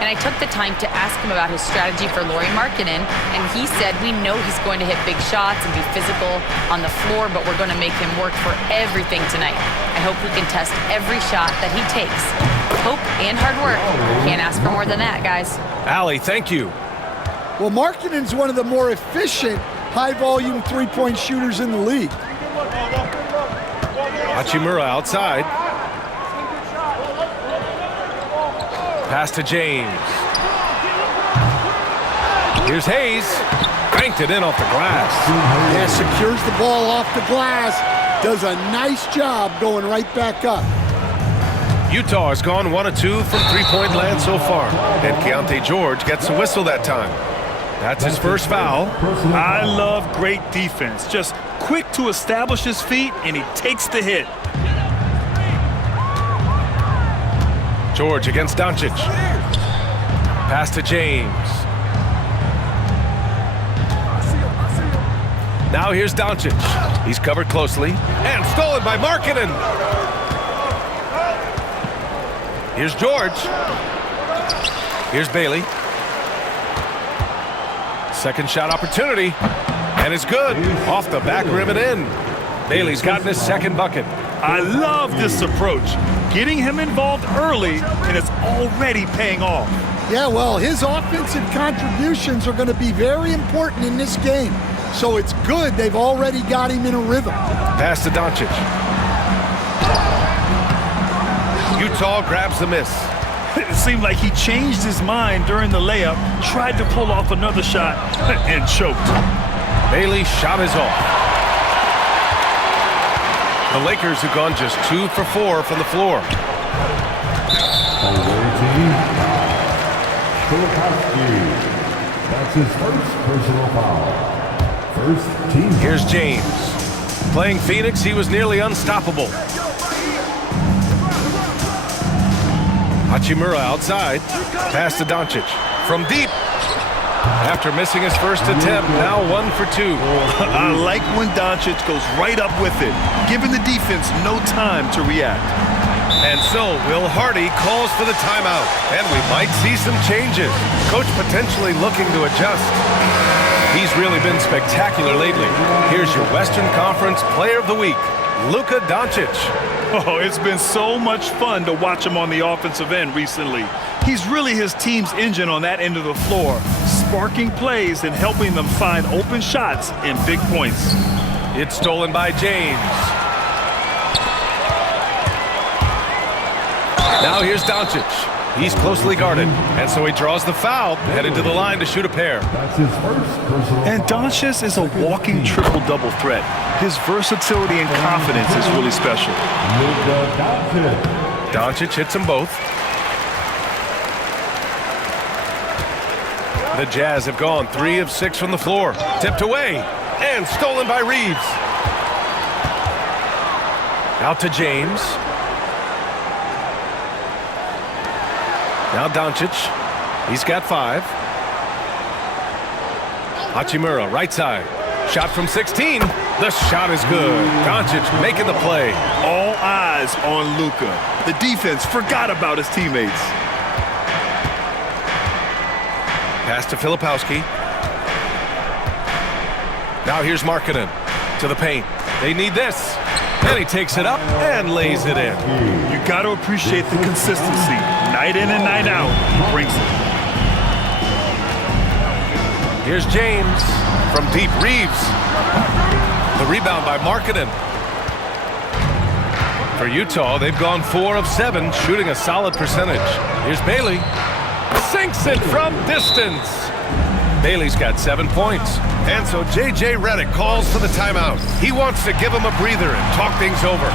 and I took the time to ask him about his strategy for Lauri Markkanen, and he said, we know he's going to hit big shots and be physical on the floor, but we're going to make him work for everything tonight. I hope he can test every shot that he takes. Hope and hard work. Can't ask for more than that, guys. Allie, thank you. Well, Markkanen's one of the more efficient, high-volume three-point shooters in the league. Hachimura outside. Pass to James. Here's Hayes. Banked it in off the glass. Yeah, secures the ball off the glass. Does a nice job going right back up. Utah has gone 1 of 2 from three-point land so far. And Keontae George gets a whistle that time. That's his first foul. I love great defense. Just quick to establish his feet, and he takes the hit. George against Doncic. Pass to James. Now here's Doncic. He's covered closely. And stolen by Markkanen. Here's George. Here's Bailey. Second shot opportunity. And it's good. Off the back rim and in. Bailey's gotten his second bucket. I love this approach. Getting him involved early, and it's already paying off. Yeah, well, his offensive contributions are going to be very important in this game. So it's good they've already got him in a rhythm. Pass to Doncic. Utah grabs the miss. It seemed like he changed his mind during the layup, tried to pull off another shot, and choked. Bailey's shot is off. The Lakers have gone just 2 for 4 from the floor. That's his first personal foul. First team. Here's James. Playing Phoenix, he was nearly unstoppable. Hachimura outside. Pass to Doncic. From deep. After missing his first attempt, now 1 for 2. I like when Doncic goes right up with it, giving the defense no time to react. And so Will Hardy calls for the timeout, and we might see some changes. Coach potentially looking to adjust. He's really been spectacular lately. Here's your Western Conference Player of the Week, Luka Doncic. Oh, it's been so much fun to watch him on the offensive end recently. He's really his team's engine on that end of the floor, sparking plays and helping them find open shots and big points. It's stolen by James. Now here's Doncic. He's closely guarded, and so he draws the foul, headed to the line to shoot a pair. That's his first personal. And Doncic is a walking triple-double threat. His versatility and confidence is really special. Doncic hits them both. The Jazz have gone 3 of 6 from the floor. Tipped away and stolen by Reeves. Out to James. Now Doncic. He's got 5. Hachimura, right side. Shot from 16. The shot is good. Doncic making the play. All eyes on Luka. The defense forgot about his teammates. Pass to Filipowski. Now here's Markkanen to the paint. They need this. And he takes it up and lays it in. You got to appreciate the consistency. Night in and night out, he brings it. Here's James from deep. Reeves. The rebound by Markkanen. For Utah, they've gone 4 of 7, shooting a solid percentage. Here's Bailey. Sinks it from distance. Bailey's got 7 points. And so J.J. Redick calls for the timeout. He wants to give him a breather and talk things over.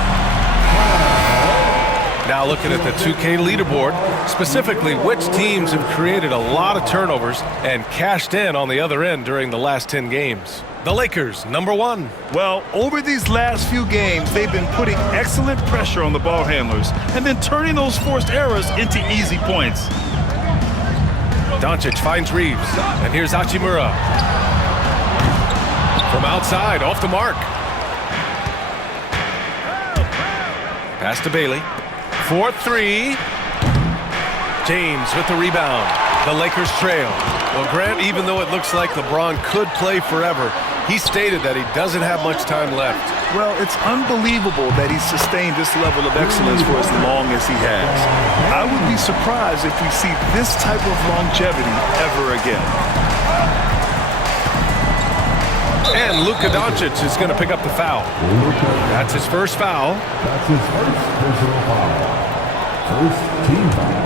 Now looking at the 2K leaderboard, specifically which teams have created a lot of turnovers and cashed in on the other end during the last 10 games. The Lakers, number 1. Well, over these last few games, they've been putting excellent pressure on the ball handlers and then turning those forced errors into easy points. Doncic finds Reeves, and here's Hachimura. From outside, off the mark. Pass to Bailey. 4-3. James with the rebound. The Lakers trail. Well, Grant, even though it looks like LeBron could play forever, he stated that he doesn't have much time left. Well, it's unbelievable that he's sustained this level of excellence for as long as he has. I would be surprised if we see this type of longevity ever again. And Luka Doncic is going to pick up the foul. That's his first foul. That's his first personal foul. First team foul.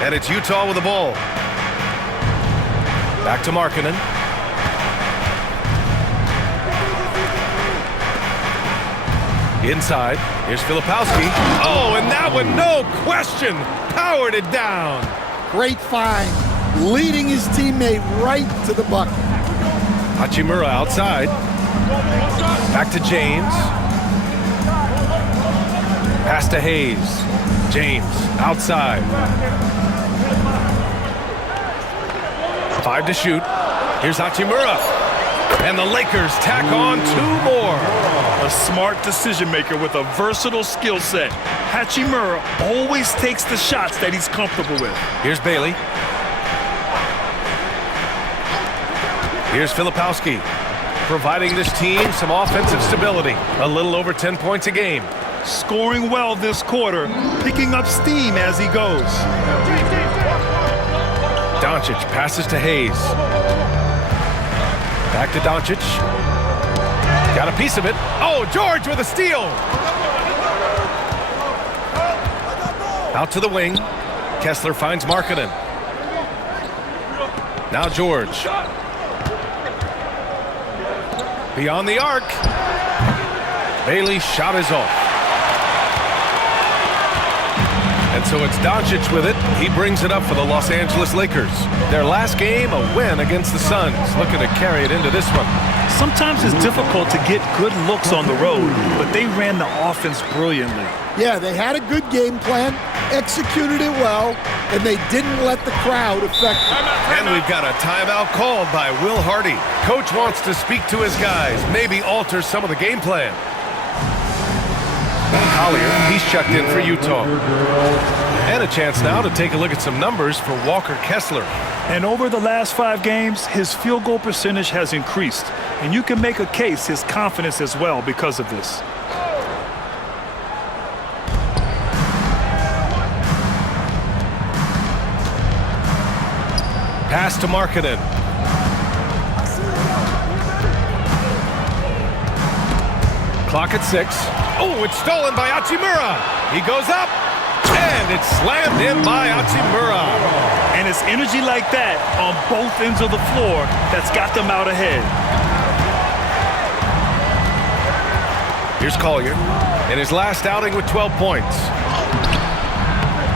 And it's Utah with the ball. Back to Markkanen. Inside. Here's Filipowski. Oh, and that one, no question, powered it down. Great find. Leading his teammate right to the bucket. Hachimura outside. Back to James. Pass to Hayes. James outside. 5 to shoot. Here's Hachimura. And the Lakers tack on 2 more. A smart decision maker with a versatile skill set. Hachimura always takes the shots that he's comfortable with. Here's Bailey. Here's Filipowski, providing this team some offensive stability. A little over 10 points a game. Scoring well this quarter, picking up steam as he goes. Doncic passes to Hayes. Back to Doncic. Got a piece of it. Oh, George with a steal. Out to the wing. Kessler finds Markkanen. Now George. Beyond the arc. Bailey's shot is off. And so it's Doncic with it. He brings it up for the Los Angeles Lakers. Their last game, a win against the Suns. Looking to carry it into this one. Sometimes it's difficult to get good looks on the road, but they ran the offense brilliantly. Yeah, they had a good game plan, executed it well, and they didn't let the crowd affect them. And we've got a timeout called by Will Hardy. Coach wants to speak to his guys, maybe alter some of the game plan. Collier, he's checked in for Utah. And a chance now to take a look at some numbers for Walker Kessler. And over the last 5 games, his field goal percentage has increased. And you can make a case his confidence as well because of this. Pass to Markkanen. Clock at 6. Oh, it's stolen by Hachimura. He goes up, and it's slammed in by Hachimura. And it's energy like that on both ends of the floor that's got them out ahead. Here's Collier in his last outing with 12 points.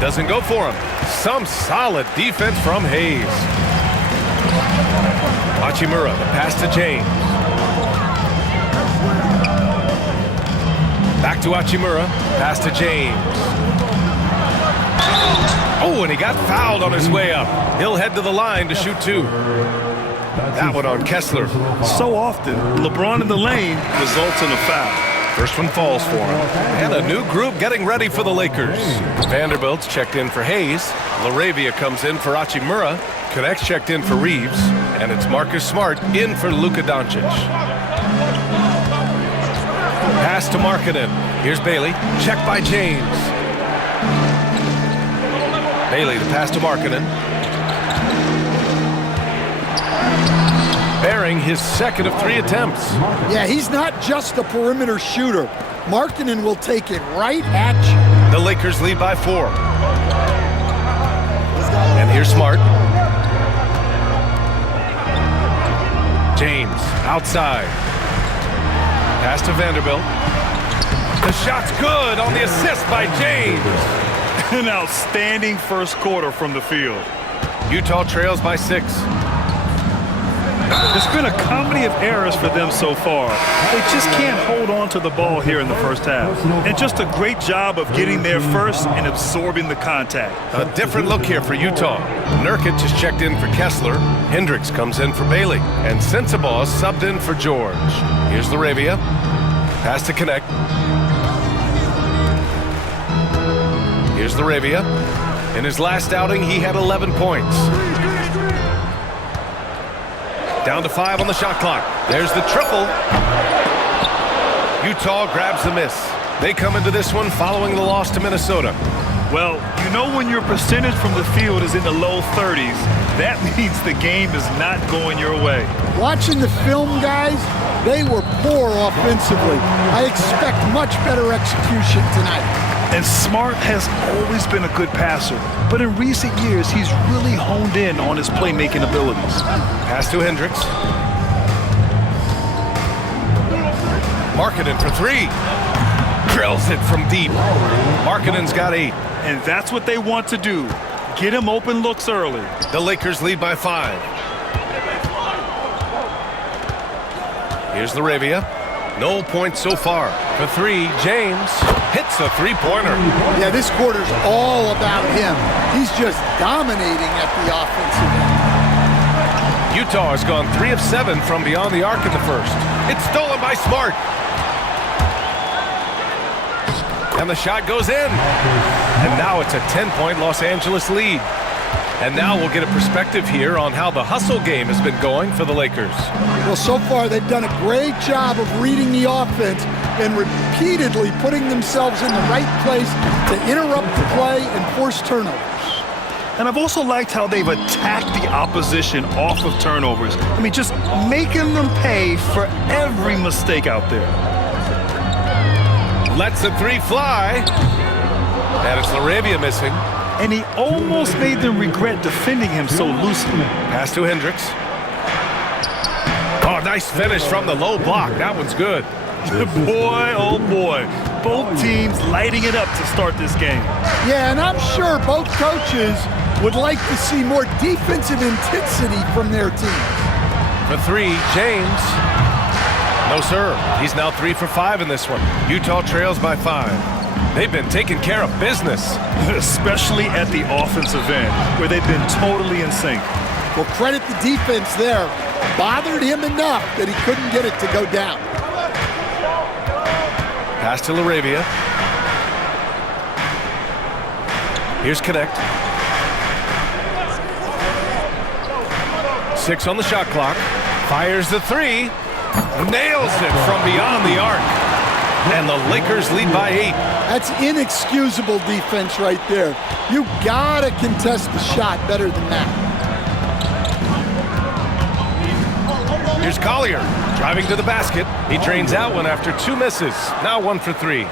Doesn't go for him. Some solid defense from Hayes. Hachimura, the pass to James. Back to Hachimura, pass to James. Oh, and he got fouled on his way up. He'll head to the line to shoot 2. That one on Kessler. So often, LeBron in the lane results in a foul. First one falls for him. And a new group getting ready for the Lakers. Vanderbilt's checked in for Hayes. LaRavia comes in for Hachimura. Connect's checked in for Reeves. And it's Marcus Smart in for Luka Doncic. Pass to Markkanen. Here's Bailey. Check by James. Bailey, the pass to Markkanen. Bearing his second of 3 attempts. Yeah, he's not just a perimeter shooter. Markkanen will take it right at you. The Lakers lead by 4. And here's Smart. James outside. Pass to Vanderbilt. The shot's good on the assist by James. An outstanding first quarter from the field. Utah trails by 6. It's been a comedy of errors for them so far. They just can't hold on to the ball here in the first half. And just a great job of getting there first and absorbing the contact. A different look here for Utah. Nurkic is checked in for Kessler. Hendricks comes in for Bailey. And Sensabaugh subbed in for George. Here's LaRavia. Pass to Connect. Here's Laravia. In his last outing, he had 11 points. Down to 5 on the shot clock. There's the triple. Utah grabs the miss. They come into this one following the loss to Minnesota. Well, you know when your percentage from the field is in the low 30s, that means the game is not going your way. Watching the film, guys, they were poor offensively. I expect much better execution tonight. And Smart has always been a good passer, but in recent years, he's really honed in on his playmaking abilities. Pass to Hendricks. Markkanen for 3. Drills it from deep. Markkanen's got 8. And that's what they want to do. Get him open looks early. The Lakers lead by 5. Here's Laravia. No points so far. For 3, James hits a three-pointer. Yeah, this quarter's all about him. He's just dominating at the offensive end. Utah has gone 3 of 7 from beyond the arc in the first. It's stolen by Smart. And the shot goes in. And now it's a 10-point Los Angeles lead. And now we'll get a perspective here on how the hustle game has been going for the Lakers. Well, so far they've done a great job of reading the offense and repeatedly putting themselves in the right place to interrupt the play and force turnovers. And I've also liked how they've attacked the opposition off of turnovers. I mean, just making them pay for every mistake out there. Lets the 3 fly. And it's Laravia missing. And he almost made them regret defending him so loosely. Pass to Hendricks. Oh, nice finish from the low block. That one's good. Boy, oh boy. Both teams lighting it up to start this game. Yeah, and I'm sure both coaches would like to see more defensive intensity from their teams. For 3, James. No, sir. He's now 3 for 5 in this one. Utah trails by 5. They've been taking care of business. Especially at the offensive end, where they've been totally in sync. Well, credit the defense there. Bothered him enough that he couldn't get it to go down. Pass to Laravia. Here's Connect. 6 on the shot clock. Fires the 3. Nails it from beyond the arc. And the Lakers lead by 8. That's inexcusable defense right there. You gotta contest the shot better than that. Here's Collier driving to the basket. He drains out one after 2 misses. Now 1 for 3.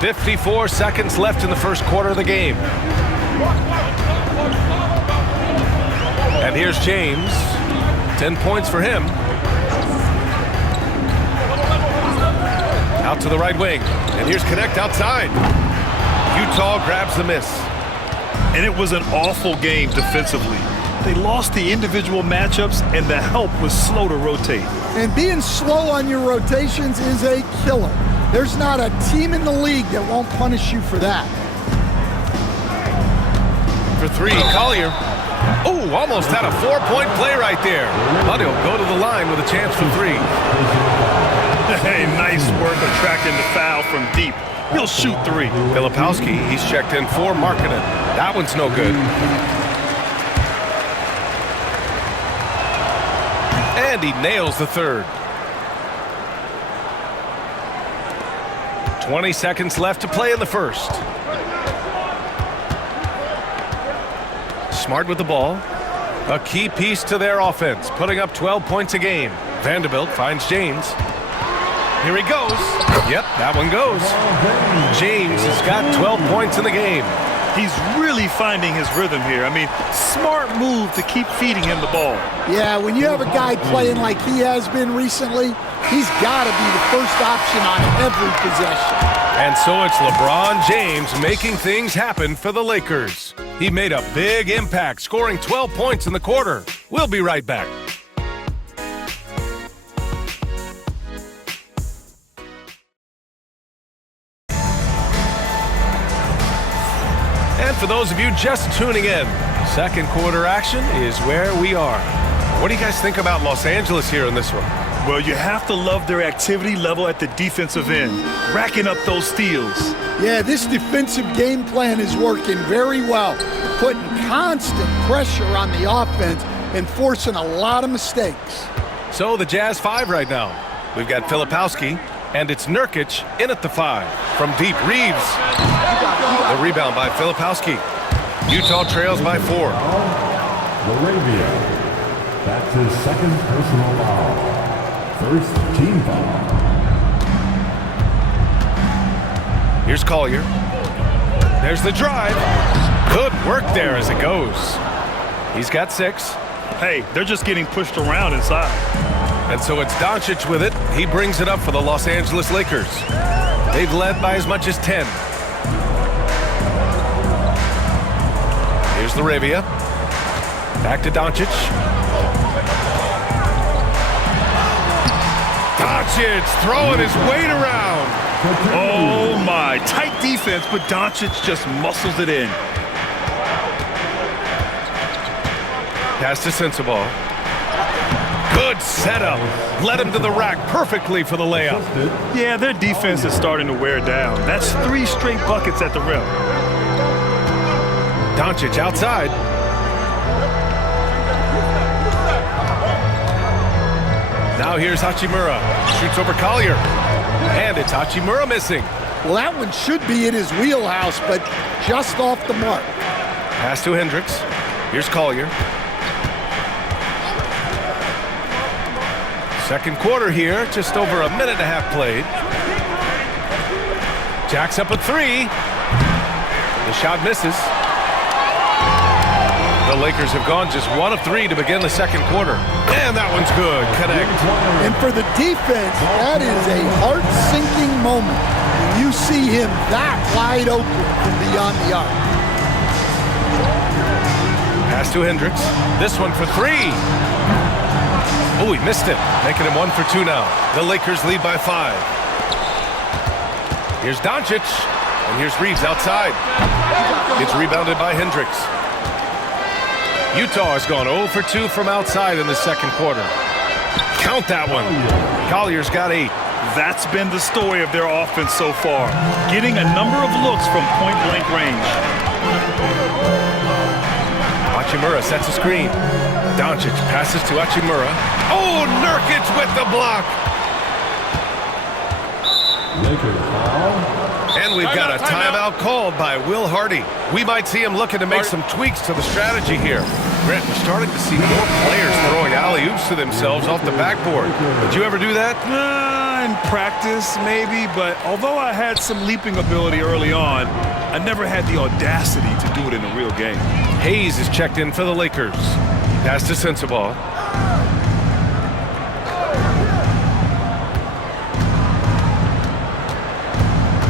54 seconds left in the first quarter of the game. And here's James. 10 points for him. Out to the right wing. And here's Connect outside. Utah grabs the miss. And it was an awful game defensively. They lost the individual matchups, and the help was slow to rotate. And being slow on your rotations is a killer. There's not a team in the league that won't punish you for that. For 3, Collier. Oh, almost had a 4-point play right there. But he'll go to the line with a chance for 3. Hey, nice work attracting the foul from deep. He'll shoot 3. Filipowski, he's checked in for Markkanen. That one's no good. And he nails the 3rd. 20 seconds left to play in the first. Smart with the ball. A key piece to their offense, putting up 12 points a game. Vanderbilt finds James. Here he goes. Yep, that one goes. James has got 12 points in the game. He's really finding his rhythm here. I mean, smart move to keep feeding him the ball. Yeah, when you have a guy playing like he has been recently, he's got to be the first option on every possession. And so it's LeBron James making things happen for the Lakers. He made a big impact, scoring 12 points in the quarter. We'll be right back. And for those of you just tuning in, second quarter action is where we are. What do you guys think about Los Angeles here in this one? Well, you have to love their activity level at the defensive end, racking up those steals. Yeah, this defensive game plan is working very well, putting constant pressure on the offense and forcing a lot of mistakes. So the Jazz 5 right now. We've got Filipowski, and it's Nurkic in at the 5. From deep, Reeves. The rebound by Filipowski. Utah trails by 4. Laravia. That's his second personal foul. First team foul. Here's Collier. There's the drive. Good work there as it goes. He's got 6. Hey, they're just getting pushed around inside. And so it's Doncic with it. He brings it up for the Los Angeles Lakers. They've led by as much as 10. Here's Laravia. Back to Doncic. Doncic throwing his weight around. Oh, my. Tight defense, but Doncic just muscles it in. Pass to Sensabaugh. Good setup. Led him to the rack perfectly for the layup. Yeah, their defense is starting to wear down. That's 3 straight buckets at the rim. Doncic outside. Now here's Hachimura. Shoots over Collier. And it's Hachimura missing. Well, that one should be in his wheelhouse, but just off the mark. Pass to Hendricks. Here's Collier. Second quarter here, just over a minute and a half played. Jacks up a 3. The shot misses. The Lakers have gone just 1 of 3 to begin the second quarter. And that one's good. Connect. And for the defense, that is a heart-sinking moment when you see him that wide open from beyond the arc. Pass to Hendricks. This one for 3. Oh, he missed it. Making him 1 for 2 now. The Lakers lead by 5. Here's Doncic. And here's Reeves outside. It's rebounded by Hendricks. Utah has gone 0 for 2 from outside in the second quarter. Count that one. Collier's got 8. That's been the story of their offense so far, getting a number of looks from point-blank range. Hachimura sets a screen. Doncic passes to Hachimura. Oh, Nurkic with the block. Lakers foul. And we've got a timeout called by Will Hardy. We might see him looking to make some tweaks to the strategy here. Grant, we're starting to see more players throwing alley-oops to themselves off the backboard. Did you ever do that? In practice, maybe, but although I had some leaping ability early on, I never had the audacity to do it in a real game. Hayes is checked in for the Lakers. Pass to Sensabaugh.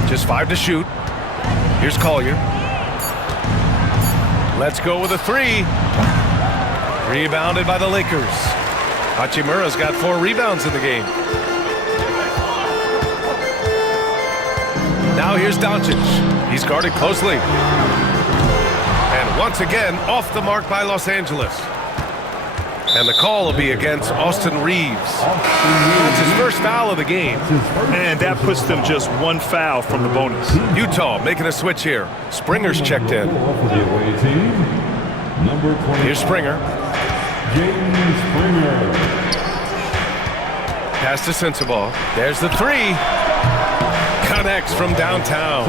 Just 5 to shoot. Here's Collier. Let's go with a 3. Rebounded by the Lakers. Hachimura's got 4 rebounds in the game. Now here's Doncic. He's guarded closely. And once again, off the mark by Los Angeles. And the call will be against Austin Reeves. That's his first foul of the game. And that puts them just 1 foul from the bonus. Utah making a switch here. Springer's checked in. Here's Springer. James Springer. Pass to Sensabaugh. There's the 3. Connects from downtown.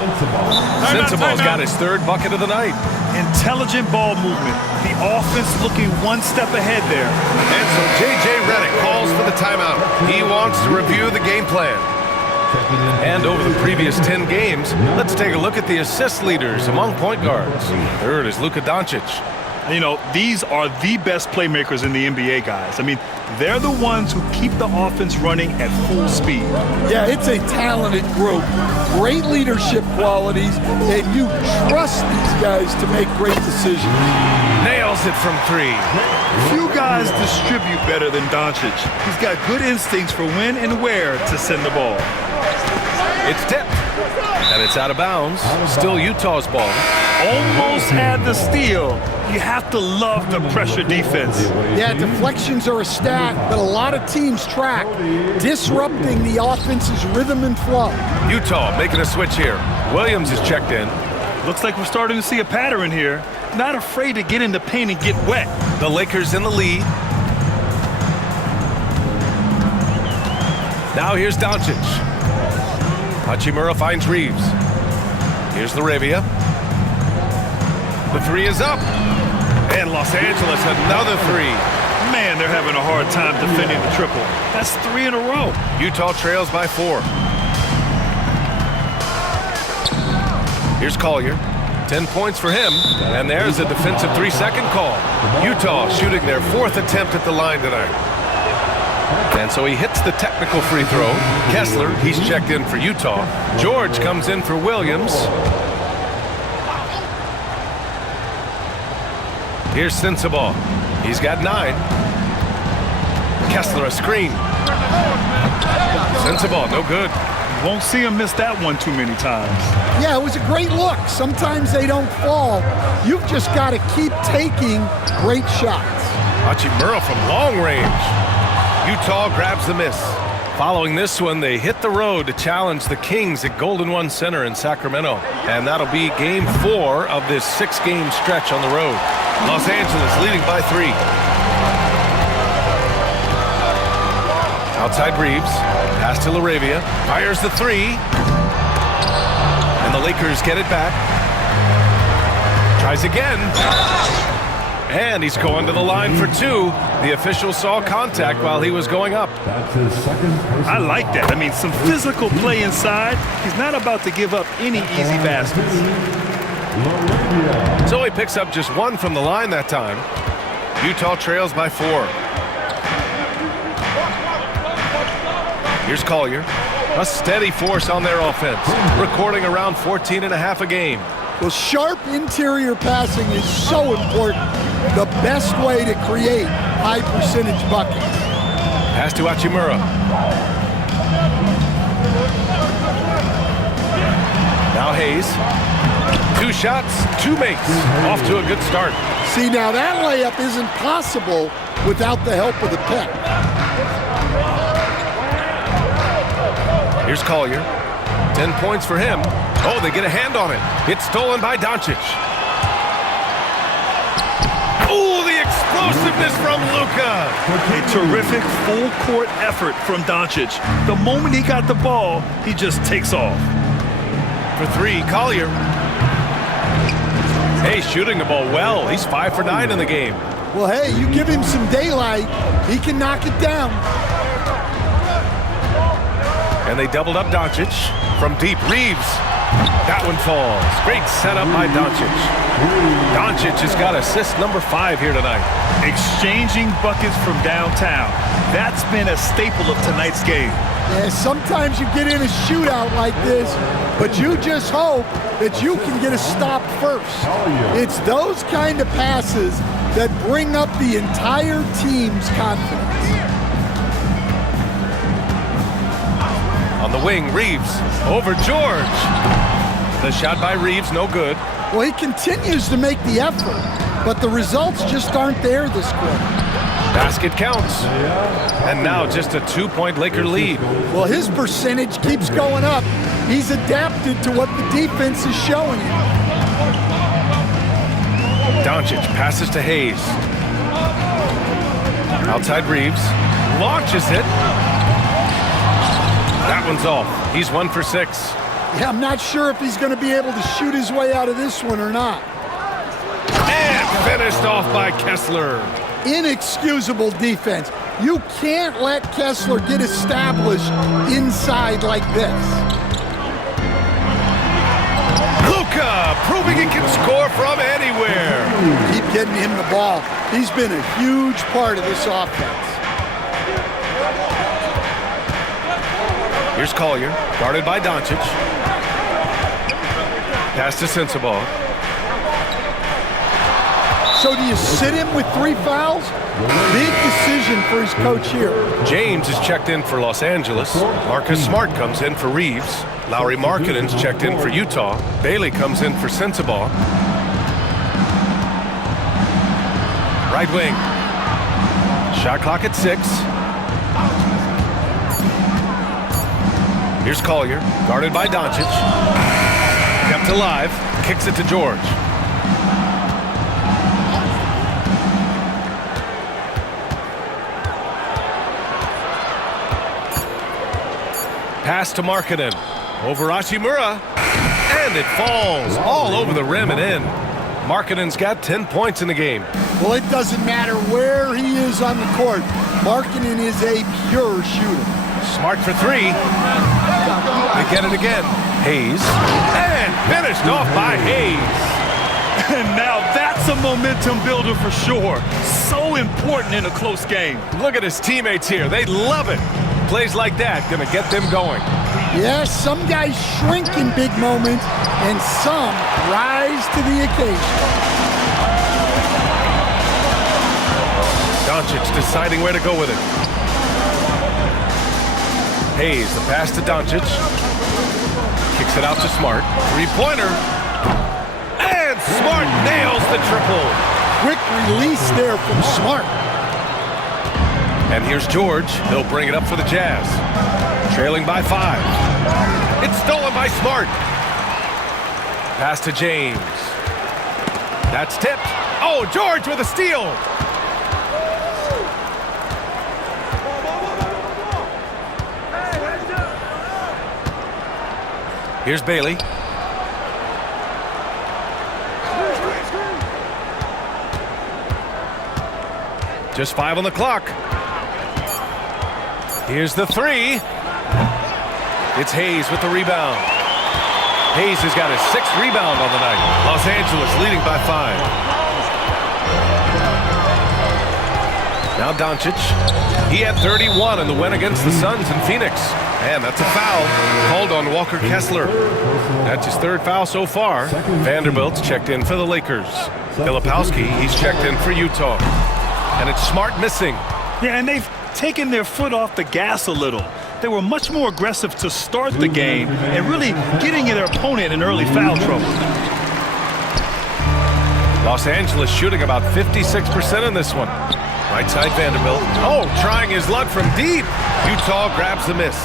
Sensabaugh's got his 3rd bucket of the night. Intelligent ball movement. The offense looking 1 step ahead there. And so J.J. Redick calls for the timeout. He wants to review the game plan. And over the previous 10 games, let's take a look at the assist leaders among point guards. 3rd is Luka Doncic. You know, these are the best playmakers in the NBA, guys. I mean, they're the ones who keep the offense running at full speed. Yeah, it's a talented group. Great leadership qualities, and you trust these guys to make great decisions. Nails it from 3. Few guys distribute better than Doncic. He's got good instincts for when and where to send the ball. It's tipped. And it's out of bounds. Still Utah's ball. Almost had the steal. You have to love the pressure defense. Yeah, deflections are a stat that a lot of teams track, disrupting the offense's rhythm and flow. Utah making a switch here. Williams is checked in. Looks like we're starting to see a pattern here. Not afraid to get in the paint and get wet. The Lakers in the lead. Now here's Doncic. Hachimura finds Reeves. Here's LaRavia. The three is up. And Los Angeles, another three. Man, they're having a hard time defending the triple. That's 3 in a row. Utah trails by 4. Here's Collier. 10 points for him. And there's a defensive 3-second call. Utah shooting their 4th attempt at the line tonight. And so he hits the technical free throw. Kessler, he's checked in for Utah. George comes in for Williams. Here's Sensabaugh. He's got 9. Kessler a screen. Sensabaugh, no good. Won't see him miss that one too many times. Yeah, it was a great look. Sometimes they don't fall. You've just got to keep taking great shots. Hachimura from long range. Utah grabs the miss. Following this one, they hit the road to challenge the Kings at Golden One Center in Sacramento. And that'll be game 4 of this 6-game stretch on the road. Los Angeles leading by 3. Outside Reeves. Pass to LaRavia. Fires the 3. And the Lakers get it back. Tries again. And he's going to the line for 2. The official saw contact while he was going up. That's his second personal I like that. I mean, some physical play inside. He's not about to give up any easy baskets. LaRavia. So he picks up just 1 from the line that time. Utah trails by 4. Here's Collier. A steady force on their offense, recording around 14.5 a game. Well, sharp interior passing is so important. The best way to create high-percentage buckets. Pass to Hachimura. Now Hayes. 2 shots, 2 makes. Off to a good start. See, now that layup isn't possible without the help of the pick. Here's Collier. 10 points for him. Oh, they get a hand on it. It's stolen by Doncic. Oh, the explosiveness from Luka. A terrific full-court effort from Doncic. The moment he got the ball, he just takes off. For 3, Collier. Hey, shooting the ball well. He's 5 for 9 in the game. Well, hey, you give him some daylight, he can knock it down. And they doubled up Doncic from deep. Reeves. That one falls. Great setup by Doncic. Doncic has got assist number 5 here tonight. Exchanging buckets from downtown. That's been a staple of tonight's game. Yeah, sometimes you get in a shootout like this, but you just hope that you can get a stop first. It's those kind of passes that bring up the entire team's confidence. On the wing, Reeves over George. The shot by Reeves, no good. Well, he continues to make the effort, but the results just aren't there this quarter. Basket counts. And now just a 2-point Laker lead. Well, his percentage keeps going up. He's adapted to what the defense is showing him. Doncic passes to Hayes. Outside Reeves. Launches it. That one's off. He's 1 for 6. Yeah, I'm not sure if he's going to be able to shoot his way out of this one or not. And finished off by Kessler. Inexcusable defense. You can't let Kessler get established inside like this. Luka proving he can score from anywhere. Keep getting him the ball. He's been a huge part of this offense. Here's Collier, guarded by Doncic. Pass to Sensabaugh. So do you sit him with 3 fouls? Big decision for his coach here. James is checked in for Los Angeles. Marcus Smart comes in for Reeves. Lauri Markkanen's checked in for Utah. Bailey comes in for Sensabaugh. Right wing. Shot clock at 6. Here's Collier, guarded by Doncic. Kept alive, kicks it to George. Pass to Markkanen. Over Hachimura. And it falls all over the rim and in. Markkanen's got 10 points in the game. Well, it doesn't matter where he is on the court. Markkanen is a pure shooter. Smart for 3. They get it again. Hayes. And finished off by Hayes. And now that's a momentum builder for sure. So important in a close game. Look at his teammates here. They love it. Plays like that gonna get them going. Yes, some guys shrink in big moments, and some rise to the occasion. Doncic deciding where to go with it. Hayes, the pass to Doncic. Kicks it out to Smart. Three-pointer. And Smart nails the triple. Quick release there from Smart. And here's George. He'll bring it up for the Jazz. Trailing by 5. It's stolen by Smart. Pass to James. That's tipped. Oh, George with a steal. Here's Bailey. Just 5 on the clock. Here's the 3. It's Hayes with the rebound. Hayes has got his 6th rebound on the night. Los Angeles leading by 5. Now Doncic. He had 31 in the win against the Suns in Phoenix. And that's a foul called on Walker Kessler. That's his 3rd foul so far. Vanderbilt's checked in for the Lakers. Filipowski, he's checked in for Utah. And it's Smart missing. Yeah, and they've taken their foot off the gas a little. They were much more aggressive to start the game and really getting their opponent in early foul trouble. Los Angeles shooting about 56% in this one. Right side Vanderbilt. Oh, trying his luck from deep. Utah grabs the miss.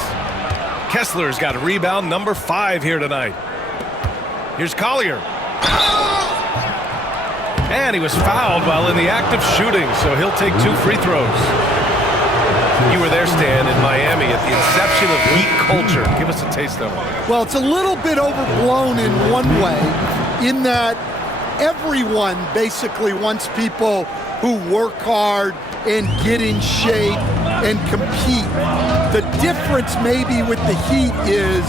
Kessler's got a rebound number 5 here tonight. Here's Collier. And he was fouled while in the act of shooting, so he'll take 2 free throws. You were there, Stan, in Miami at the inception of Heat culture. Give us a taste of it. Well, it's a little bit overblown in one way, in that everyone basically wants people who work hard and get in shape and compete. The difference maybe with the Heat is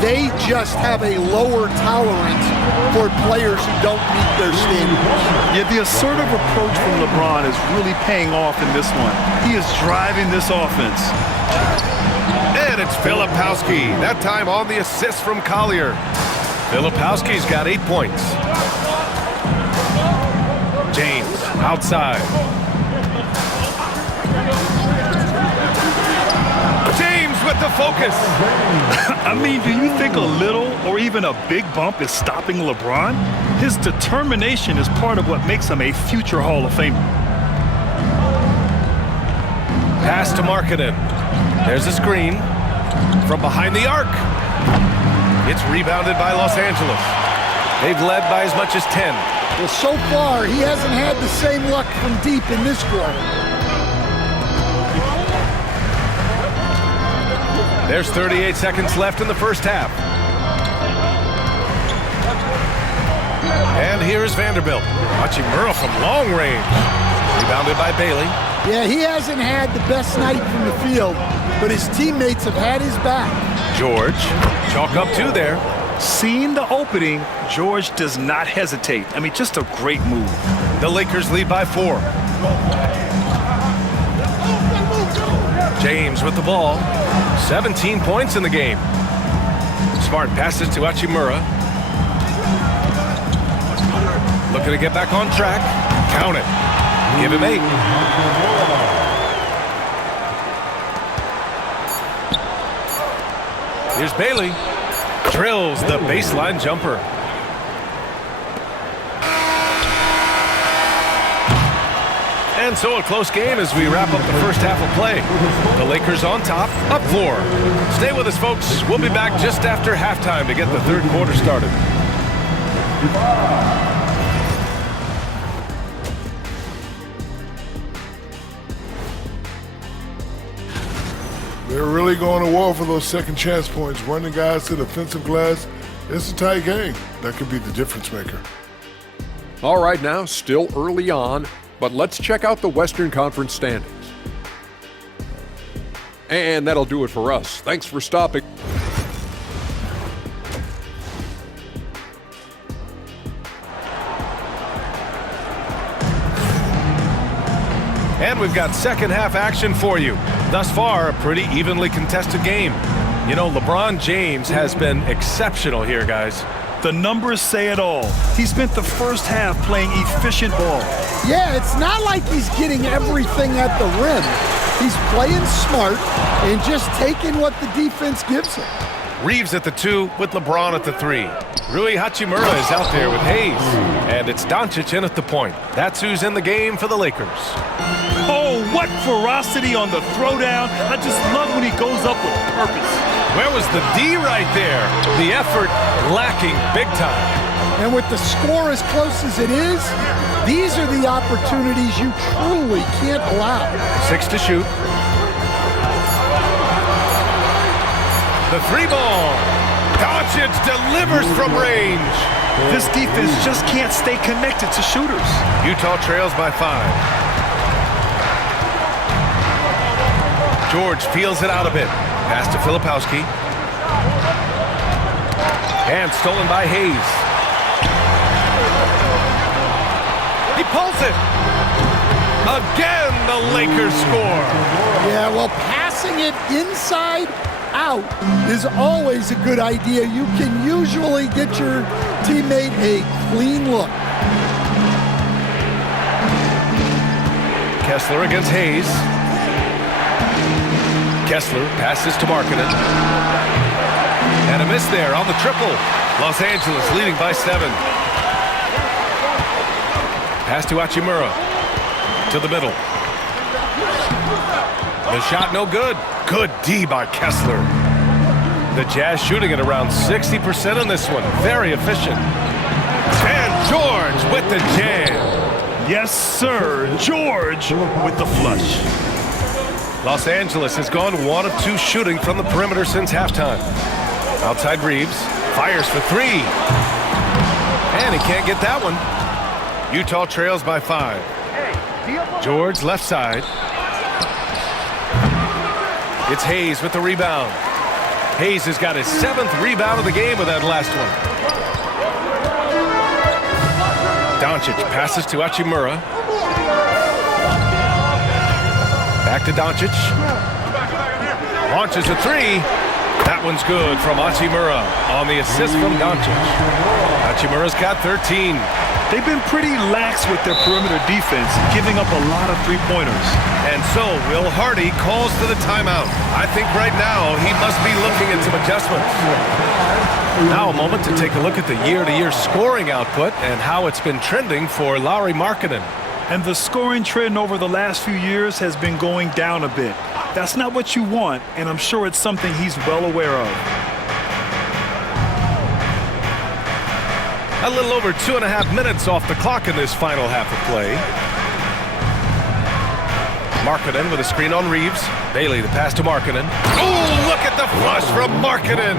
they just have a lower tolerance for players who don't meet their standards. Yeah, the assertive approach from LeBron is really paying off in this one. He is driving this offense. And it's Filipowski. That time on the assist from Collier. Filipowski's got 8 points. James outside. James with the focus. I mean, do you think a little or even a big bump is stopping LeBron? His determination is part of what makes him a future Hall of Famer. Pass to Markkanen. There's a screen from behind the arc. It's rebounded by Los Angeles. They've led by as much as 10. Well, so far, he hasn't had the same luck from deep in this quarter. There's 38 seconds left in the first half. And here's Vanderbilt. Hachimura from long range. Rebounded by Bailey. Yeah, he hasn't had the best night from the field, but his teammates have had his back. George, chalk up 2 there. Seeing the opening, George does not hesitate. I mean, just a great move. The Lakers lead by 4. James with the ball. 17 points in the game. Smart passes to Hachimura. Looking to get back on track. Count it. Give him 8. Here's Bailey. Drills the baseline jumper. And so a close game as we wrap up the first half of play. The Lakers on top, up 4. Stay with us, folks. We'll be back just after halftime to get the third quarter started. They're really going to war for those second chance points, running guys to the offensive glass. It's a tight game. That could be the difference maker. All right, now, still early on, but let's check out the Western Conference standings. And that'll do it for us. Thanks for stopping. And we've got second half action for you. Thus far, a pretty evenly contested game. You know, LeBron James has been exceptional here, guys. The numbers say it all. He spent the first half playing efficient ball. Yeah, it's not like he's getting everything at the rim. He's playing smart and just taking what the defense gives him. Reeves at the 2 with LeBron at the 3. Rui Hachimura is out there with Hayes. And it's Doncic in at the point. That's who's in the game for the Lakers. Oh, what ferocity on the throwdown. I just love when he goes up with purpose. Where was the D right there? The effort lacking big time. And with the score as close as it is, these are the opportunities you truly can't allow. 6 to shoot. The 3-ball. Doncic delivers from range. This defense just can't stay connected to shooters. Utah trails by 5. George feels it out a bit. Pass to Filipowski. And stolen by Hayes. He pulls it. Again, the Lakers score. Yeah, well, passing it inside out is always a good idea. You can usually get your teammate a clean look. Kessler against Hayes. Kessler passes to Markkanen. And a miss there on the triple. Los Angeles leading by 7. Pass to Hachimura. To the middle. The shot no good. Good D by Kessler. The Jazz shooting at around 60% on this one. Very efficient. And George with the jam. Yes, sir. George with the flush. Los Angeles has gone 1 of 2 shooting from the perimeter since halftime. Outside Reeves. Fires for 3. And he can't get that one. Utah trails by 5. George left side. It's Hayes with the rebound. Hayes has got his 7th rebound of the game with that last one. Doncic passes to Hachimura. Back to Doncic. Launches a 3. That one's good from Hachimura on the assist from Doncic. Hachimura's got 13. They've been pretty lax with their perimeter defense, giving up a lot of three-pointers. And so Will Hardy calls for the timeout. I think right now he must be looking at some adjustments. Now a moment to take a look at the year-to-year scoring output and how it's been trending for Lauri Markkanen. And the scoring trend over the last few years has been going down a bit. That's not what you want, and I'm sure it's something he's well aware of. A little over 2.5 minutes off the clock in this final half of play. Markkanen with a screen on Reeves. Bailey the pass to Markkanen. Oh, look at the flush from Markkanen.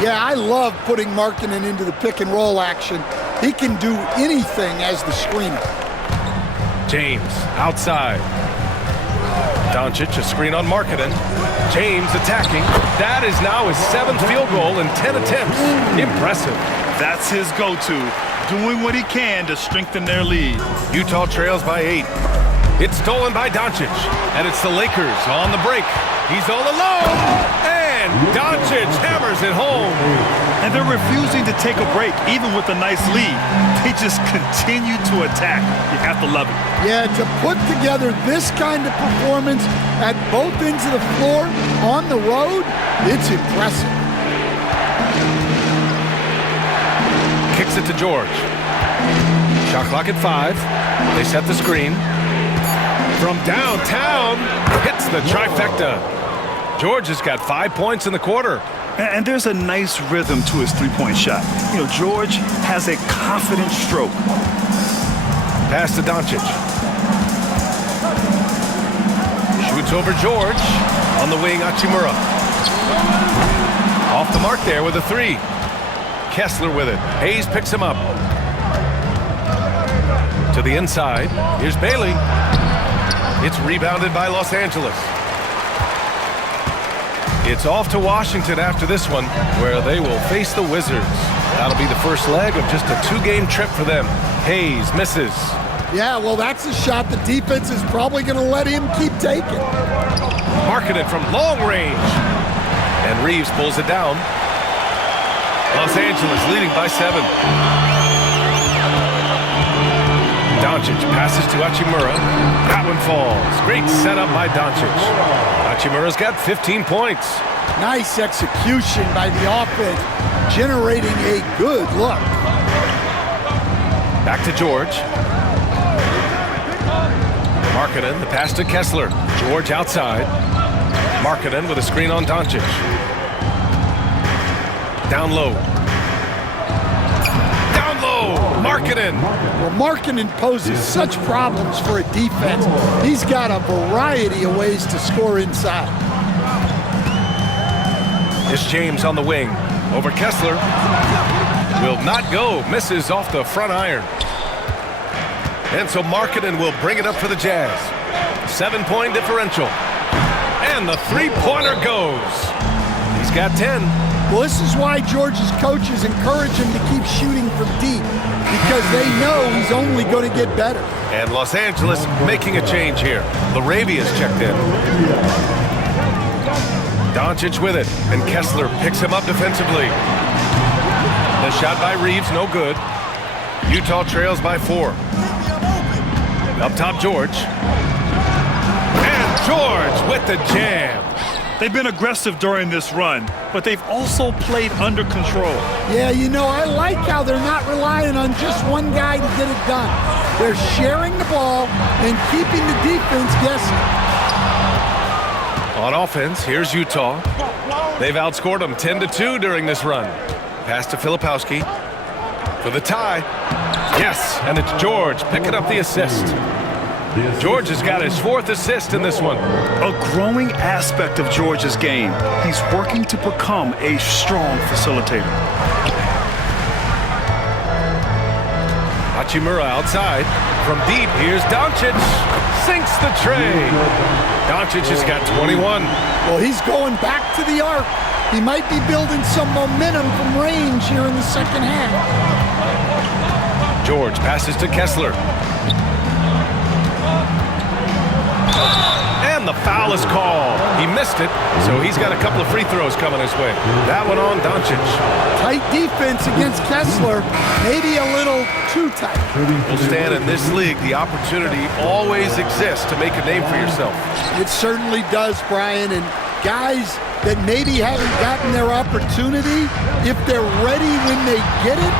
Yeah, I love putting Markkanen into the pick and roll action. He can do anything as the screener. James outside. Doncic a screen on Markkanen. James attacking. That is now his 7th field goal in 10 attempts. Impressive. That's his go-to, doing what he can to strengthen their lead. Utah trails by 8. It's stolen by Doncic, and it's the Lakers on the break. He's all alone, and Doncic hammers it home. And they're refusing to take a break, even with a nice lead. They just continue to attack. You have to love it. Yeah, to put together this kind of performance at both ends of the floor on the road, it's impressive. Kicks it to George. Shot clock at 5. They set the screen. From downtown, hits the trifecta. George has got 5 points in the quarter. And there's a nice rhythm to his three-point shot. You know, George has a confident stroke. Pass to Doncic. Shoots over George. On the wing, Hachimura. Off the mark there with a 3. Kessler with it. Hayes picks him up. To the inside. Here's Bailey. It's rebounded by Los Angeles. It's off to Washington after this one, where they will face the Wizards. That'll be the first leg of just a 2-game trip for them. Hayes misses. Yeah, well, that's a shot the defense is probably going to let him keep taking. Marketed from long range. And Reeves pulls it down. Los Angeles leading by 7. Doncic passes to Hachimura. That one falls. Great setup by Doncic. Hachimura's got 15 points. Nice execution by the offense, generating a good look. Back to George. Markkanen, the pass to Kessler. George outside. Markkanen with a screen on Doncic. Down low. Down low. Markkanen. Well, Markkanen poses such problems for a defense. He's got a variety of ways to score inside. It's James on the wing. Over Kessler. Will not go. Misses off the front iron. And so Markkanen will bring it up for the Jazz. 7-point differential. And the three-pointer goes. He's got 10. Well, this is why George's coaches encourage him to keep shooting from deep, because they know he's only going to get better. And Los Angeles making a change here. Larabia's checked in. Doncic with it, and Kessler picks him up defensively. The shot by Reeves, no good. Utah trails by 4. Up top, George. And George with the jam. They've been aggressive during this run, but they've also played under control. Yeah, you know, I like how they're not relying on just one guy to get it done. They're sharing the ball and keeping the defense guessing. On offense, here's Utah. They've outscored them 10-2 during this run. Pass to Filipowski for the tie. Yes, and it's George picking up the assist. George has got his 4th assist in this one. A growing aspect of George's game. He's working to become a strong facilitator. Hachimura outside. From deep, here's Doncic. Sinks the tray. Doncic has got 21. Well, he's going back to the arc. He might be building some momentum from range here in the second half. George passes to Kessler. And the foul is called. He missed it, so he's got a couple of free throws coming his way. That one on Doncic. Tight defense against Kessler, maybe a little too tight. Well, Stan, in this league, the opportunity always exists to make a name for yourself. It certainly does, Brian, and guys that maybe haven't gotten their opportunity, if they're ready when they get it,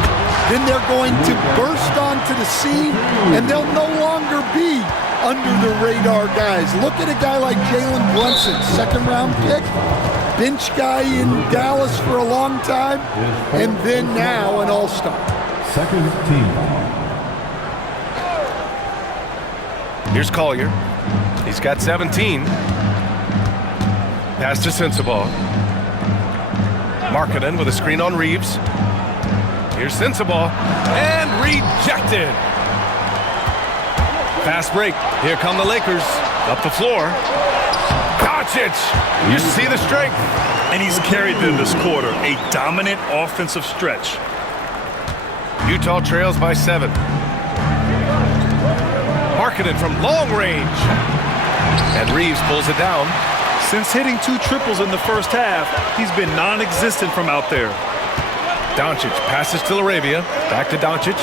then they're going to burst onto the scene, and they'll no longer be under the radar guys. Look at a guy like Jalen Brunson, 2nd-round pick, bench guy in Dallas for a long time, and then now an all-star. Second team. Here's Collier. He's got 17. Pass to Sensabaugh. Markkanen with a screen on Reeves. Here's Sensabaugh. And rejected. Fast break. Here come the Lakers. Up the floor. Doncic. You see the strength. And he's carried them this quarter. A dominant offensive stretch. Utah trails by 7. Markkanen from long range. And Reeves pulls it down. Since hitting 2 triples in the first half, he's been non-existent from out there. Doncic passes to Laravia. Back to Doncic.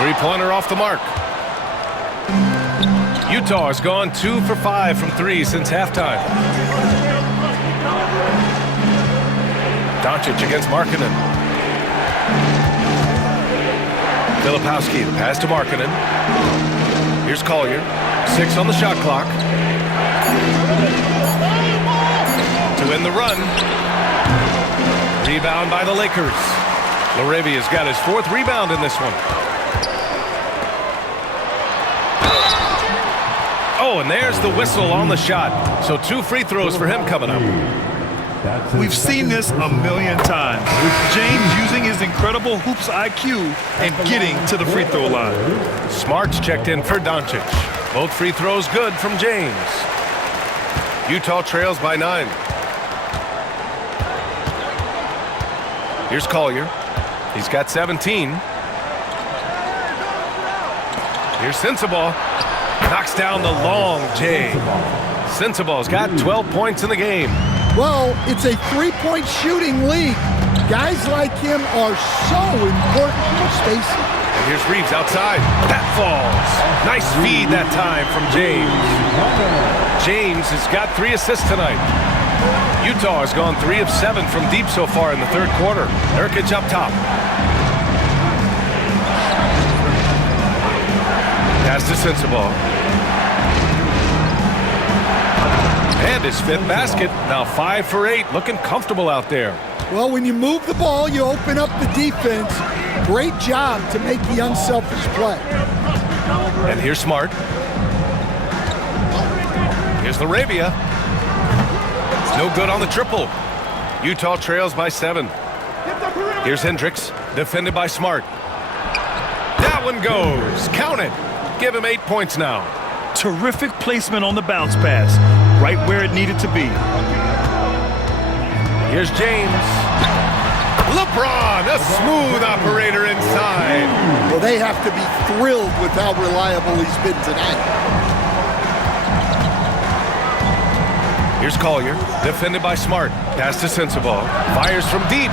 Three-pointer off the mark. Utah has gone 2 for 5 from 3 since halftime. Doncic against Markkanen. Filipowski, the pass to Markkanen. Here's Collier. 6 on the shot clock. To win the run. Rebound by the Lakers. Laravia's got his 4th rebound in this one. Oh, and there's the whistle on the shot. So 2 free throws for him coming up. We've seen this a million times. James using his incredible hoops IQ and getting to the free throw line. Smart's checked in for Doncic. Both free throws good from James. Utah trails by 9. Here's Collier. He's got 17. Here's Sensabaugh. Knocks down the long J. Sensabaugh's got 12 points in the game. Well, it's a three-point shooting league. Guys like him are so important for spacing. And here's Reeves outside. That falls. Nice feed that time from James. James has got 3 assists tonight. Utah has gone 3 of 7 from deep so far in the 3rd quarter. Nurkic up top. Pass to Sensabaugh. And his 5th basket. Now 5 for 8. Looking comfortable out there. Well, when you move the ball, you open up the defense. Great job to make the unselfish play. And here's Smart. Here's Laravia. It's no good on the triple. Utah trails by 7. Here's Hendricks. Defended by Smart. That one goes. Count it. Give him 8 points now. Terrific placement on the bounce pass. Right where it needed to be. Here's James. LeBron, a smooth operator inside. Well, they have to be thrilled with how reliable he's been tonight. Here's Collier, defended by Smart. Pass to Sensabaugh. Fires from deep.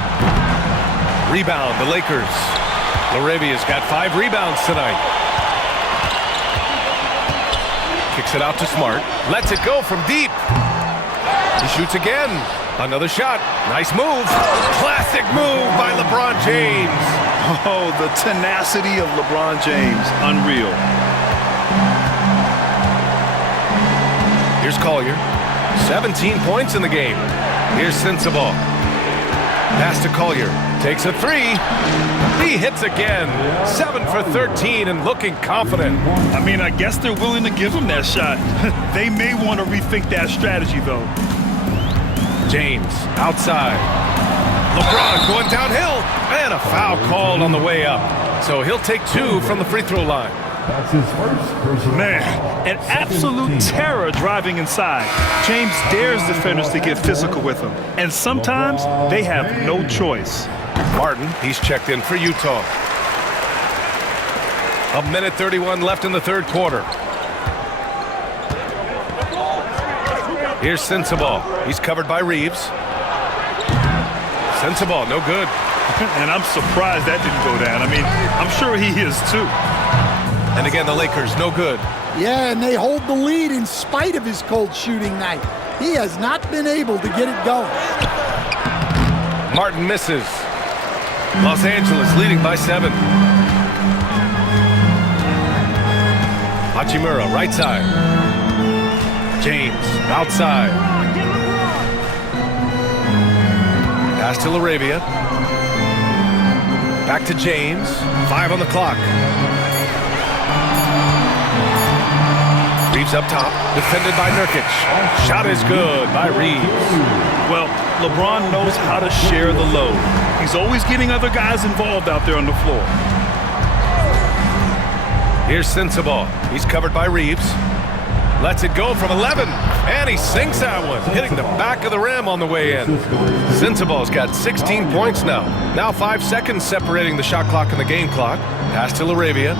Rebound, the Lakers. Laravia's got 5 rebounds tonight. Kicks it out to Smart. Lets it go from deep. He shoots again. Another shot. Nice move. Classic move by LeBron James. Oh, the tenacity of LeBron James. Unreal. Here's Collier. 17 points in the game. Here's Sensabaugh. Pass to Collier. Takes a 3. He hits again. 7 for 13 and looking confident. I mean, I guess they're willing to give him that shot. They may want to rethink that strategy, though. James outside. LeBron going downhill. And a foul called on the way up. So he'll take 2 from the free throw line. That's his first personal Man, an absolute terror driving inside. James dares defenders to get physical with him. And sometimes they have no choice. Martin, he's checked in for Utah. 1:31 left in the 3rd quarter. Here's Sensabaugh. He's covered by Reeves. Sensabaugh, no good. And I'm surprised that didn't go down. I mean, I'm sure he is too. And again, the Lakers, no good. Yeah, and they hold the lead in spite of his cold shooting night. He has not been able to get it going. Martin misses. Los Angeles leading by 7. Hachimura, right side. James, outside. Pass to Laravia. Back to James. 5 on the clock. Reeves up top, defended by Nurkic. Shot is good by Reeves. Well, LeBron knows how to share the load. He's always getting other guys involved out there on the floor. Here's Sensabaugh. He's covered by Reeves. Lets it go from 11, and he sinks that one, hitting the back of the rim on the way in. Sensabaugh's got 16 points now. Now 5 seconds separating the shot clock and the game clock. Pass to Laravia.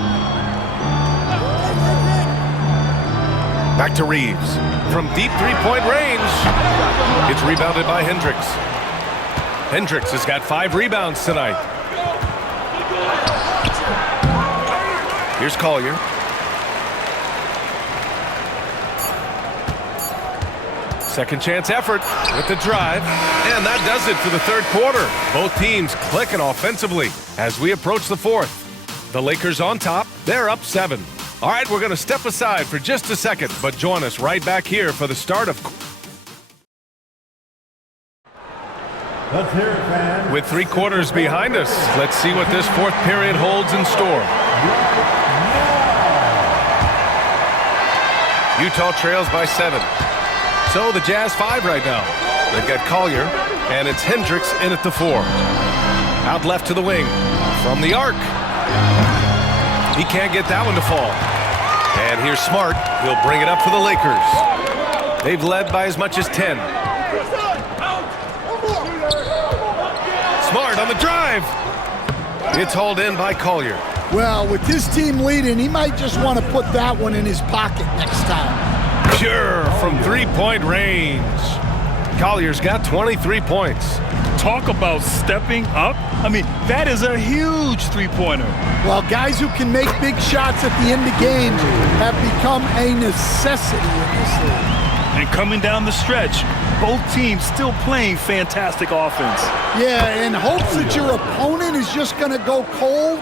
Back to Reeves. From deep 3-point range. It's rebounded by Hendricks. Hendricks has got 5 rebounds tonight. Here's Collier. Second chance effort with the drive. And that does it for the 3rd quarter. Both teams clicking offensively as we approach the 4th. The Lakers on top. They're up 7. All right, we're going to step aside for just a second, but join us right back here for the start of... Let's hear it, fans. With 3 quarters behind us, let's see what this 4th period holds in store. Utah trails by 7. So the Jazz 5 right now. They've got Collier, and it's Hendricks in at the 4. Out left to the wing. From the arc. He can't get that one to fall. And here's Smart. He'll bring it up for the Lakers. They've led by as much as 10. Smart on the drive. It's hauled in by Collier. Well, with this team leading, he might just want to put that one in his pocket next time. Pure from 3-point range. Collier's got 23 points. Talk about stepping up. I mean, that is a huge three-pointer. Well, guys who can make big shots at the end of games have become a necessity in this league. And coming down the stretch, both teams still playing fantastic offense. Yeah, in hopes that your opponent is just going to go cold.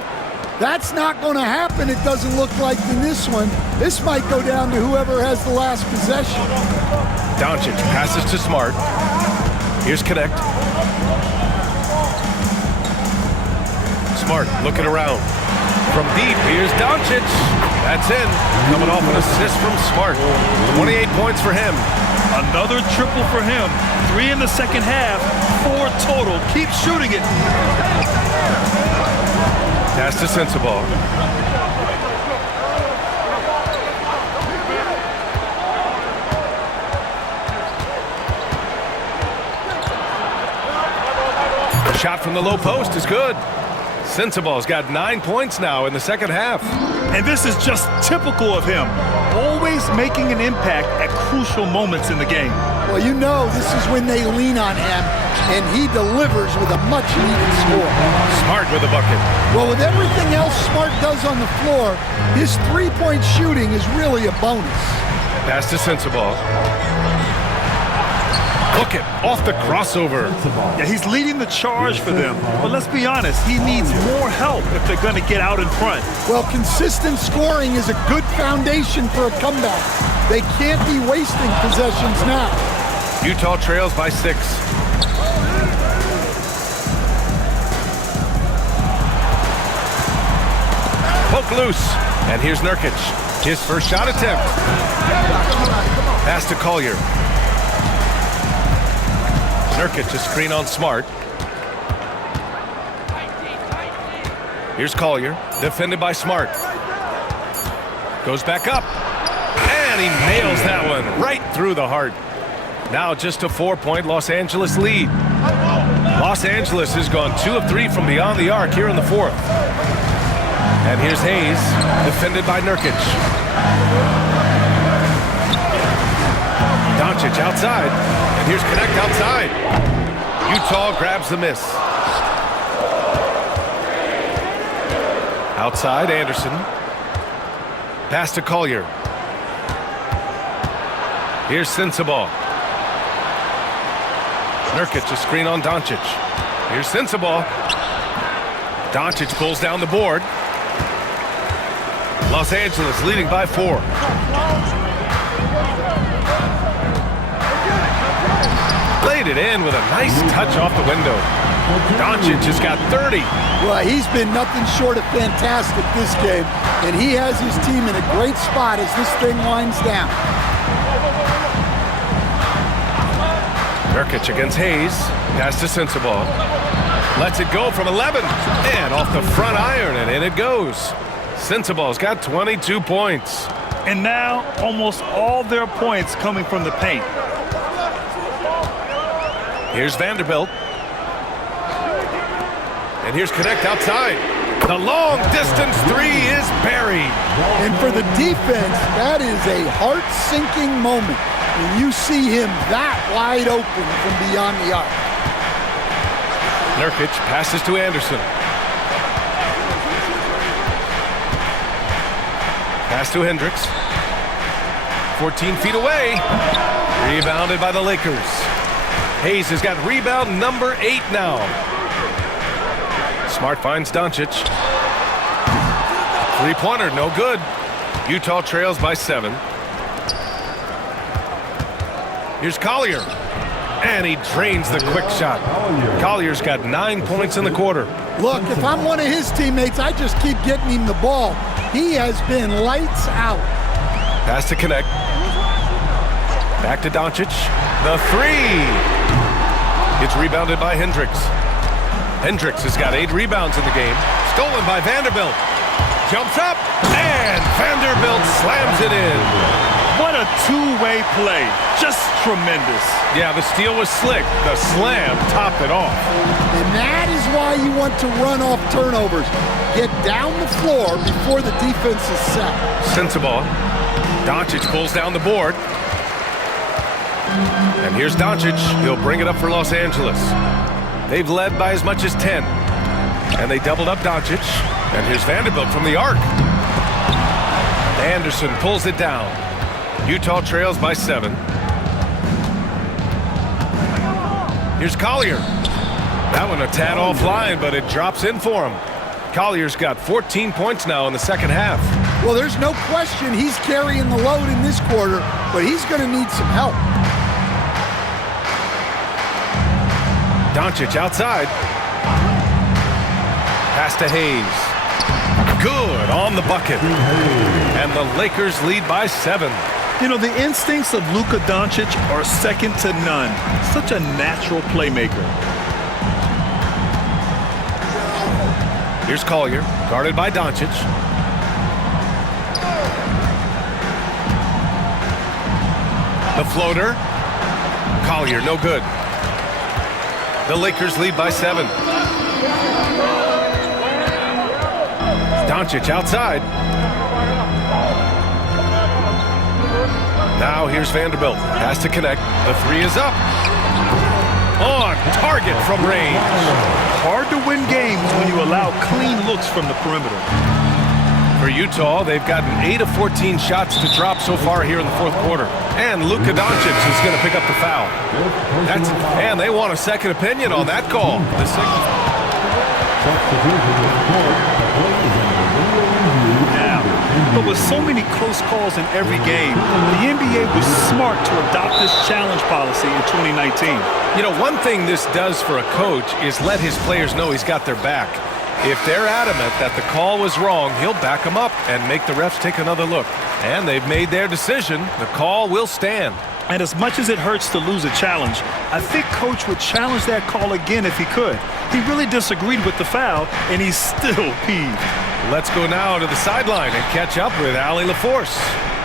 That's not going to happen, it doesn't look like in this one. This might go down to whoever has the last possession. Doncic passes to Smart. Here's Connect. Smart looking around. From deep, here's Doncic. That's in. Coming off an assist from Smart. 28 points for him. Another triple for him. 3 in the second half, 4 total. Keep shooting it. Pass to Sensabaugh. Shot from the low post is good. Sensabaugh's got 9 points now in the second half. And this is just typical of him. Always making an impact at crucial moments in the game. Well, you know this is when they lean on him, and he delivers with a much-needed score. Smart with a bucket. Well, with everything else Smart does on the floor, his three-point shooting is really a bonus. Pass to Sensabaugh. Look it, off the crossover. Yeah, he's leading the charge for them. But let's be honest, he needs more help if they're going to get out in front. Well, consistent scoring is a good foundation for a comeback. They can't be wasting possessions now. Utah trails by 6. Poke loose. And here's Nurkic. His first shot attempt. Pass to Collier. Nurkic, a screen on Smart. Here's Collier, defended by Smart. Goes back up. And he nails that one right through the heart. Now just a 4-point Los Angeles lead. Los Angeles has gone 2 of 3 from beyond the arc here in the 4th. And here's Hayes, defended by Nurkic. Doncic outside. And here's Connect outside. Utah grabs the miss. Outside, Anderson. Pass to Collier. Here's Sensabaugh. Nurkic, a screen on Doncic. Here's Sensabaugh. Doncic pulls down the board. Los Angeles leading by 4. Laid it in with a nice touch off the window. Doncic has got 30. Well, he's been nothing short of fantastic this game, and he has his team in a great spot as this thing winds down. Nurkic against Hayes. Pass to Sensabaugh. Lets it go from 11. And off the front iron, and in it goes. Sensabaugh's got 22 points. And now, almost all their points coming from the paint. Here's Vanderbilt. And here's Connect outside. The long distance 3 is buried. And for the defense, that is a heart-sinking moment when you see him that wide open from beyond the arc. Nurkic passes to Anderson. Pass to Hendricks. 14 feet away. Rebounded by the Lakers. Hayes has got rebound number 8 now. Smart finds Doncic. Three-pointer, no good. Utah trails by 7. Here's Collier. And he drains the quick shot. Collier's got 9 points in the quarter. Look, if I'm one of his teammates, I just keep getting him the ball. He has been lights out. Pass to connect. Back to Doncic. The three. It's rebounded by Hendricks. Hendricks has got 8 rebounds in the game. Stolen by Vanderbilt. Jumps up, and Vanderbilt slams it in. What a two-way play. Just tremendous. Yeah, the steal was slick. The slam topped it off. And that is why you want to run off turnovers. Get down the floor before the defense is set. Sensible. Doncic pulls down the board. And here's Doncic. He'll bring it up for Los Angeles. They've led by as much as 10. And they doubled up Doncic. And here's Vanderbilt from the arc. Anderson pulls it down. Utah trails by 7. Here's Collier. That one a tad offline, but it drops in for him. Collier's got 14 points now in the second half. Well, there's no question he's carrying the load in this quarter, but he's going to need some help. Doncic outside. Pass to Hayes. Good on the bucket. And the Lakers lead by 7. You know, the instincts of Luka Doncic are second to none. Such a natural playmaker. Here's Collier, guarded by Doncic. The floater. Collier, no good. The Lakers lead by 7. Doncic outside. Now here's Vanderbilt. Pass to connect. The three is up. On target from range. Hard to win games when you allow clean looks from the perimeter. For Utah, they've gotten 8 of 14 shots to drop so far here in the fourth quarter. And Luka Doncic is going to pick up the foul. And they want a second opinion on that call. But with so many close calls in every game, the NBA was smart to adopt this challenge policy in 2019. You know, one thing this does for a coach is let his players know he's got their back. If they're adamant that the call was wrong, he'll back them up and make the refs take another look. And they've made their decision. The call will stand. And as much as it hurts to lose a challenge, I think Coach would challenge that call again if he could. He really disagreed with the foul, and he's still peeved. Let's go now to the sideline and catch up with Allie LaForce.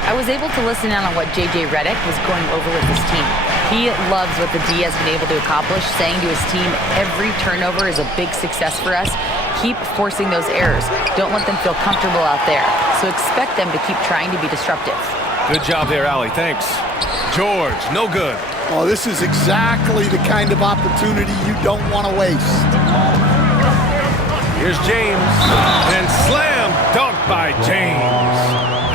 I was able to listen in on what J.J. Redick was going over with his team. He loves what the D has been able to accomplish, saying to his team, every turnover is a big success for us. Keep forcing those errors. Don't let them feel comfortable out there. So expect them to keep trying to be disruptive. Good job there, Allie. Thanks. George, no good. Oh, this is exactly the kind of opportunity you don't want to waste. Here's James. And slam dunk by James.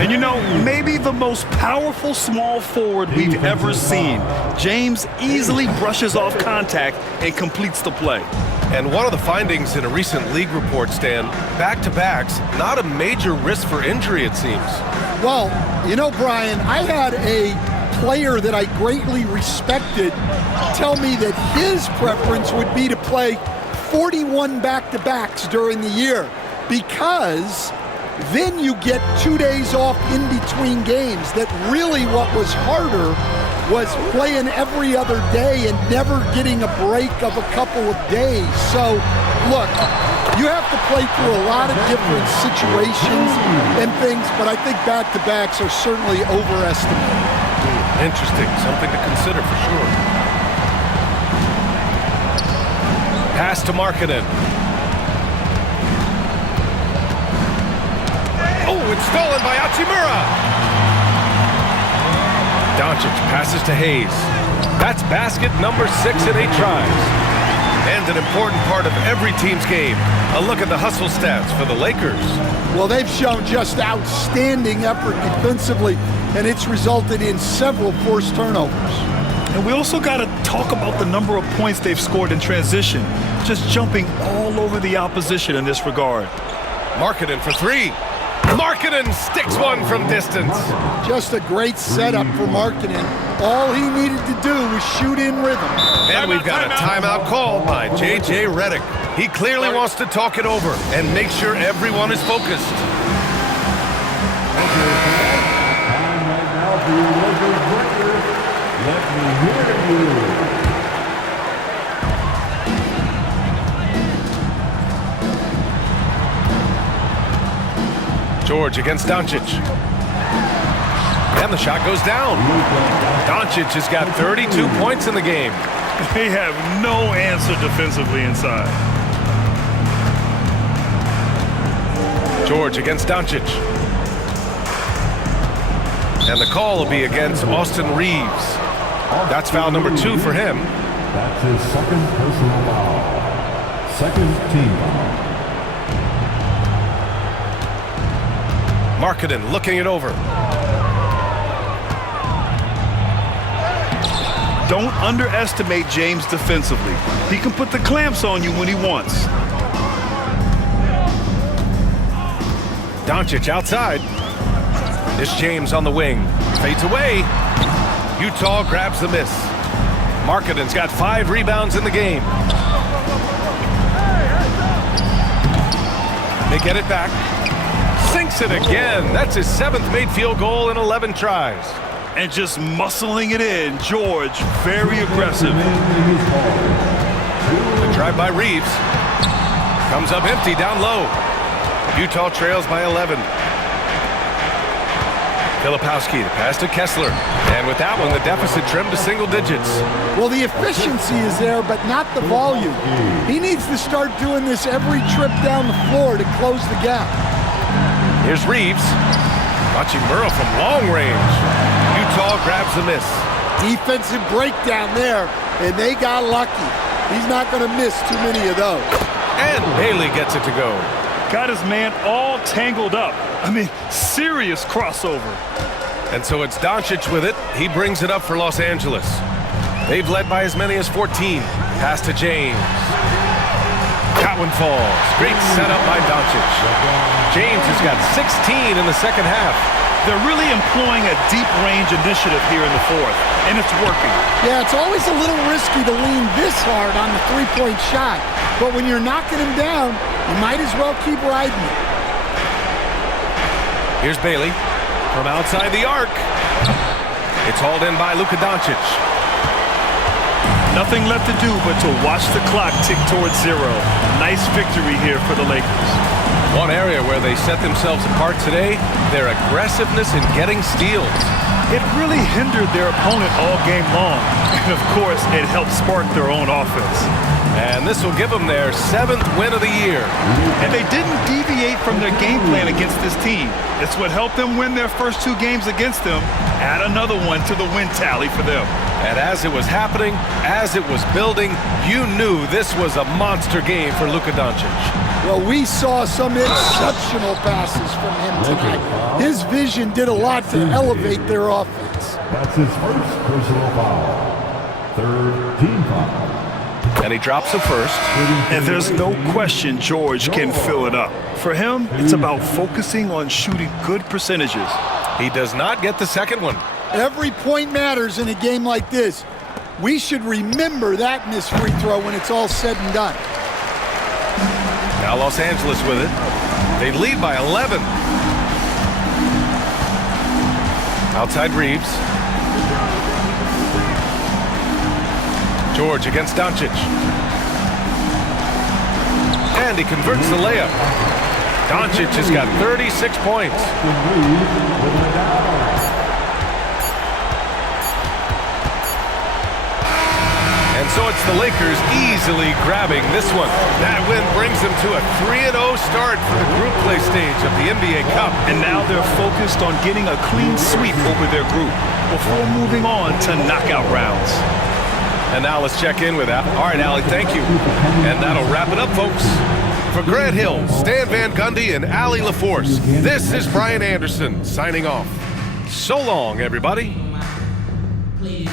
And you know, maybe the most powerful small forward we've ever seen. James easily brushes off contact and completes the play. And one of the findings in a recent league report, Stan, back-to-backs, not a major risk for injury, it seems. Well, you know, Brian, I had a player that I greatly respected tell me that his preference would be to play 41 back-to-backs during the year because then you get 2 days off in between games. That really what was harder was playing every other day and never getting a break of a couple of days. So, look, you have to play through a lot of different situations and things, but I think back-to-backs are certainly overestimated. Interesting. Something to consider for sure. Pass to Markkanen. Oh, it's stolen by Hachimura. Doncic passes to Hayes. That's basket number 6 in 8 tries. And an important part of every team's game. A look at the hustle stats for the Lakers. Well, they've shown just outstanding effort defensively, and it's resulted in several forced turnovers. And we also got to talk about the number of points they've scored in transition, just jumping all over the opposition in this regard. Markkanen for 3. Markkanen sticks one from distance. Just a great setup for Markkanen. All he needed to do was shoot in rhythm. And we've got a timeout called by J.J. Redick. He clearly wants to talk it over and make sure everyone is focused. Time right now for your Lakers breakers. Let me hear you. George against Doncic. And the shot goes down. Doncic has got 32 points in the game. They have no answer defensively inside. George against Doncic. And the call will be against Austin Reeves. That's foul number 2 for him. That's his second personal foul. Second team foul. Markkanen looking it over. Don't underestimate James defensively. He can put the clamps on you when he wants. Doncic outside. It's James on the wing. Fades away. Utah grabs the miss. Markkanen's got 5 rebounds in the game. They get it back. Sinks it again. That's his 7th made field goal in 11 tries. And just muscling it in. George, very aggressive. The drive by Reeves. Comes up empty down low. Utah trails by 11. Filipowski, the pass to Kessler. And with that one, the deficit trimmed to single digits. Well, the efficiency is there, but not the volume. He needs to start doing this every trip down the floor to close the gap. Here's Reeves. Watching Murrah from long range. Utah grabs the miss. Defensive breakdown there, and they got lucky. He's not going to miss too many of those. And Bailey gets it to go. Got his man all tangled up. I mean, serious crossover. And so it's Doncic with it. He brings it up for Los Angeles. They've led by as many as 14. Pass to James. That one falls. Great setup by Doncic. James has got 16 in the second half. They're really employing a deep range initiative here in the 4th, and it's working. Yeah, it's always a little risky to lean this hard on the three-point shot, but when you're knocking him down, you might as well keep riding it. Here's Bailey from outside the arc. It's hauled in by Luka Doncic. Nothing left to do but to watch the clock tick towards 0. Nice victory here for the Lakers. One area where they set themselves apart today, their aggressiveness in getting steals. It really hindered their opponent all game long. And of course, it helped spark their own offense. And this will give them their 7th win of the year. And they didn't deviate from their game plan against this team. It's what helped them win their first 2 games against them. Add another one to the win tally for them. And as it was happening, as it was building, you knew this was a monster game for Luka Doncic. Well, we saw some exceptional passes from him tonight. His vision did a lot to elevate their offense. That's his first personal foul. Third team foul. And he drops the first. And there's no question George can fill it up. For him, it's about focusing on shooting good percentages. He does not get the second one. Every point matters in a game like this. We should remember that missed free throw when it's all said and done. Now Los Angeles with it. They lead by 11. Outside Reeves. George against Doncic. And he converts the layup. Doncic has got 36 points. And so it's the Lakers easily grabbing this one. That win brings them to a 3-0 start for the group play stage of the NBA Cup. And now they're focused on getting a clean sweep over their group before moving on to knockout rounds. And now let's check in with that. All right, Allie, thank you. And that'll wrap it up, folks. For Grant Hill, Stan Van Gundy, and Allie LaForce, this is Brian Anderson signing off. So long, everybody. Please